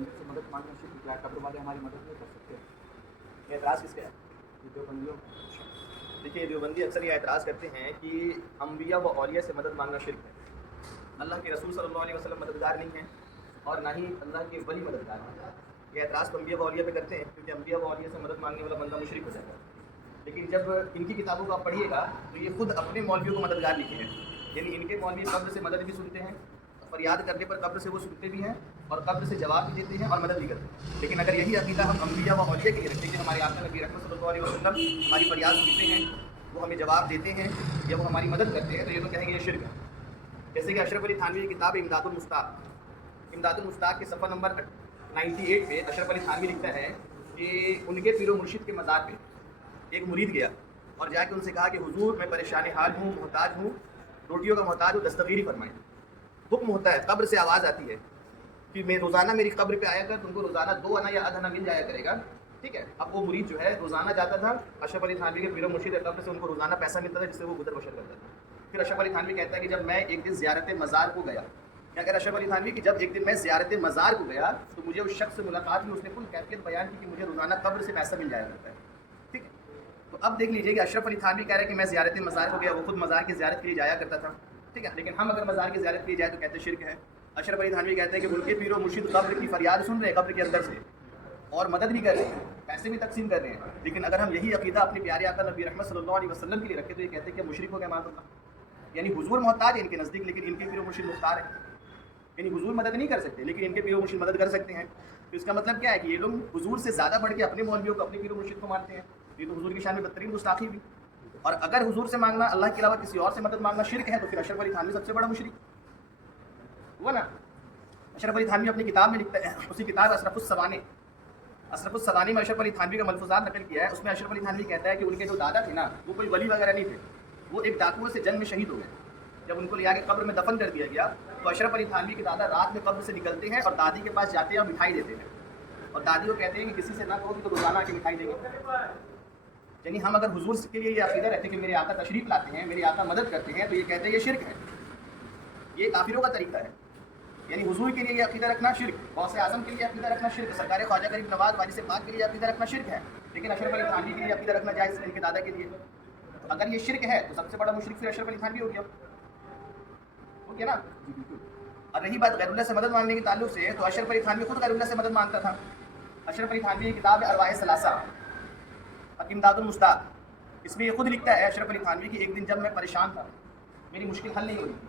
بندے سے مدد مانگنا شرک کیا ہے؟ قبر والے ہماری مدد نہیں کر سکتے؟ یہ اعتراض کس کا ہے؟ یہ دیوبندیوں دیکھیے دیوبندی اکثر یہ اعتراض کرتے ہیں کہ انبیاء و اولیاء سے مدد مانگنا شرک ہے. اللہ کے رسول صلی اللہ علیہ وسلم مددگار نہیں ہیں اور نہ ہی اللہ کے ولی مددگار ہیں. یہ اعتراض تو انبیاء و اولیاء پہ کرتے ہیں کیونکہ انبیاء و اولیاء سے مدد مانگنے والا بندہ مشرک ہو جاتا ہے. لیکن جب ان کی کتابوں کو آپ پڑھیے گا تو یہ خود اپنے مولویوں کو مددگار لکھے ہیں. یعنی ان کے مولوی قبر سے مدد بھی سنتے ہیں, فریاد کرنے پر قبر سے وہ سنتے بھی ہیں اور قبر سے جواب بھی دیتے ہیں اور مدد بھی کرتے ہیں. لیکن اگر یہی عقیدہ ہم انبیاء و اولیاء کے لیے رکھتے ہیں کہ ہمارے آقا نبی رحمت صلی اللہ علیہ وسلم ہماری فریاد سنتے ہیں, وہ ہمیں جواب دیتے ہیں یا وہ ہماری مدد کرتے ہیں, تو یہ تو کہیں گے یہ شرک ہے. جیسے کہ اشرف علی تھانوی کی کتاب امداد المشتاق کے صفحہ نمبر 98 پہ اشرف علی تھانوی لکھتا ہے کہ ان کے پیر و مرشد کے مزار پہ ایک مرید گیا اور جا کے ان سے کہا کہ حضور میں پریشان حال ہوں, محتاج ہوں, روٹیوں کا محتاج ہوں, دستگیری فرمائیں. حکم ہوتا ہے, قبر سے آواز آتی ہے کہ میں روزانہ میری قبر پہ آیا کر, تم کو روزانہ 2 آنا یا آدھا آنا مل جایا کرے گا. ٹھیک ہے. اب وہ مرید جو ہے روزانہ جاتا تھا اشرف علی تھانوی کے پیر و مرشد قبر سے, ان کو روزانہ پیسہ ملتا تھا جس سے وہ گزر بسر کرتا تھا. پھر اشرف علی تھانوی کہتا ہے کہ جب میں ایک دن زیارت مزار کو گیا, کیا کہہ رہا اشرف علی تھانوی کہ جب ایک دن میں زیارت مزار کو گیا تو مجھے اس شخص سے ملاقات ہوئی, اس نے کل کیفیت بیان کی کہ مجھے روزانہ قبر سے پیسہ مل جایا کرتا ہے. ٹھیک ہے. تو اب دیکھ لیجیے کہ اشرف علی تھانوی کہہ رہے ہیں کہ میں زیارت مزار کو گیا, وہ خود مزار کی زیارت کے لیے جایا کرتا تھا. ٹھیک ہے. لیکن ہم اگر مزار کی زیارت کے لیے جائیں تو کہتے ہیں شرک ہے. اشرف علی تھانوی کہتے ہیں کہ ان کے پیر و مرشد قبر کی فریاد سن رہے ہیں قبر کے اندر سے اور مدد بھی کر رہے ہیں, پیسے بھی تقسیم کر رہے ہیں. لیکن اگر ہم یہی عقیدہ اپنے پیارے آقا نبی رحمت صلی اللہ علیہ وسلم کے لیے رکھیں تو یہ کہتے ہیں کہ مشرک ہو گیا مان ہوگا. یعنی حضور محتاج ہے ان کے نزدیک, لیکن ان کے پیر و مرشد مختار ہے. یعنی حضور مدد نہیں کر سکتے لیکن ان کے پیر و مرشد مدد کر سکتے ہیں. تو اس کا مطلب کیا ہے کہ یہ لوگ حضور سے زیادہ بڑھ کے اپنے مولویوں کو, اپنے پیر و مرشد کو مانتے ہیں. یہ تو حضور کی شان میں بدترین گستاخی ہوئی. اور اگر حضور سے مانگنا, اللہ کے علاوہ کسی اور سے مدد مانگنا شرک ہے تو پھر اشرف علی تھانوی سب سے بڑا مشرک ہوا نا. اشرف علی تھانوی اپنی کتاب میں لکھتا ہے, اسی کتاب اشرف السوانی میں اشرف علی تھانوی کا ملفوظات نقل کیا ہے. اس میں اشرف علی تھانوی کہتا ہے کہ ان کے جو دادا تھے نا وہ کوئی ولی وغیرہ نہیں تھے, وہ ایک ڈاکو سے جنگ میں شہید ہو گئے. جب ان کو لے کے قبر میں دفن کر دیا گیا تو اشرف علی تھانوی کے دادا رات میں قبر سے نکلتے ہیں اور دادی کے پاس جاتے ہیں اور مٹھائی دیتے ہیں, اور دادی کو کہتے ہیں کہ کسی سے نہ کہو تو روزانہ کی مٹھائی دیں گے. یعنی ہم اگر حضور کے لیے یہ عقیدہ رہتے ہیں کہ میرے آقا تشریف لاتے ہیں, میرے آقا مدد کرتے ہیں, تو یہ کہتے ہیں یہ شرک ہے, یہ کافروں کا طریقہ ہے. یعنی حضور کے لیے یہ عقیدہ رکھنا شرک, غوث اعظم کے لیے عقیدہ رکھنا شرک, سرکار خواجہ غریب نواز وارث پاک کے لیے عقیدہ رکھنا شرک ہے. لیکن اشرف علی تھانوی کے لیے عقیدہ رکھنا جائز ہے, ان کے دادا کے لیے. تو اگر یہ شرک ہے تو سب سے بڑا مشرک پھر اشرف علی تھانوی ہو گیا نا. اور رہی بات غیر اللہ سے مدد مانگنے کے تعلق سے, تو اشرف علی تھانوی خود غیر اللہ سے مدد مانگتا تھا. اشرف علی تھانوی کی کتاب ہے ارواح ثلاثہ امداد المشتاق, اس میں یہ خود لکھتا ہے اشرف علی تھانوی کہ ایک دن جب میں پریشان تھا, میری مشکل حل نہیں ہو رہی تھی,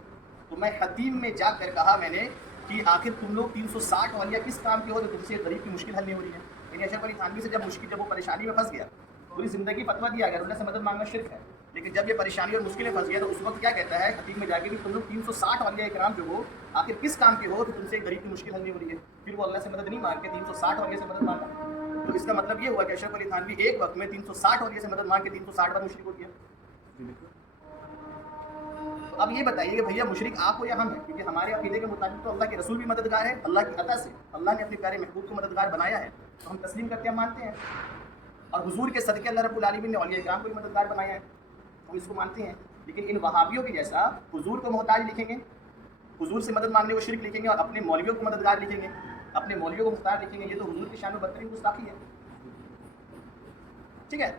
تو میں حتیم میں جا کر کہا میں نے کہ آخر تم لوگ 360 والیاں کس کام کے ہو تو تم سے غریب کی مشکل حل نہیں ہو رہی ہے. یعنی اشرف علی تھانوی سے جب وہ پریشانی میں پھنس گیا, پوری زندگی فتویٰ دیا غیر اللہ سے مدد مانگنا شرک ہے, لیکن جب یہ پریشانی اور مشکلیں پھنس گیا تو اس وقت کیا کہتا ہے حتیم میں جا کے کہ تم لوگ 360 والیاں اکرام جو ہو آخر کس کام کے ہو تو تم سے غریب کی مشکل حل نہیں ہو رہی ہے. پھر وہ اللہ سے مدد نہیں مانگ کے 360 والیاں سے مدد مانگا. تو اس کا مطلب یہ ہوا کہ اشرف علی تھانوی ایک وقت میں 360 والیاں سے مدد مانگ کے 360 بار مشرک ہو گیا. تو اب یہ بتائیے کہ بھیا مشرک آپ ہو یا ہم ہیں, کیونکہ ہمارے عقیدے کے مطابق تو اللہ کے رسول بھی مددگار ہے, اللہ کی عطا سے اللہ نے اپنے پیارے محبوب کو مددگار بنایا ہے, تو ہم تسلیم کرتے ہیں, مانتے ہیں. اور حضور کے صدقے اللہ رب العالمین نے اولیاء اکرام کو بھی مددگار بنایا ہے, ہم اس کو مانتے ہیں. لیکن ان وہابیوں کے جیسا حضور کو محتاج لکھیں گے, حضور سے مدد مانگنے کو شرک لکھیں گے, اور اپنے مولویوں کو مددگار لکھیں گے, اپنے مولویوں کو مختار لکھیں گے, یہ تو حضور کی شان میں بدترین گستاخی ہے. ٹھیک ہے.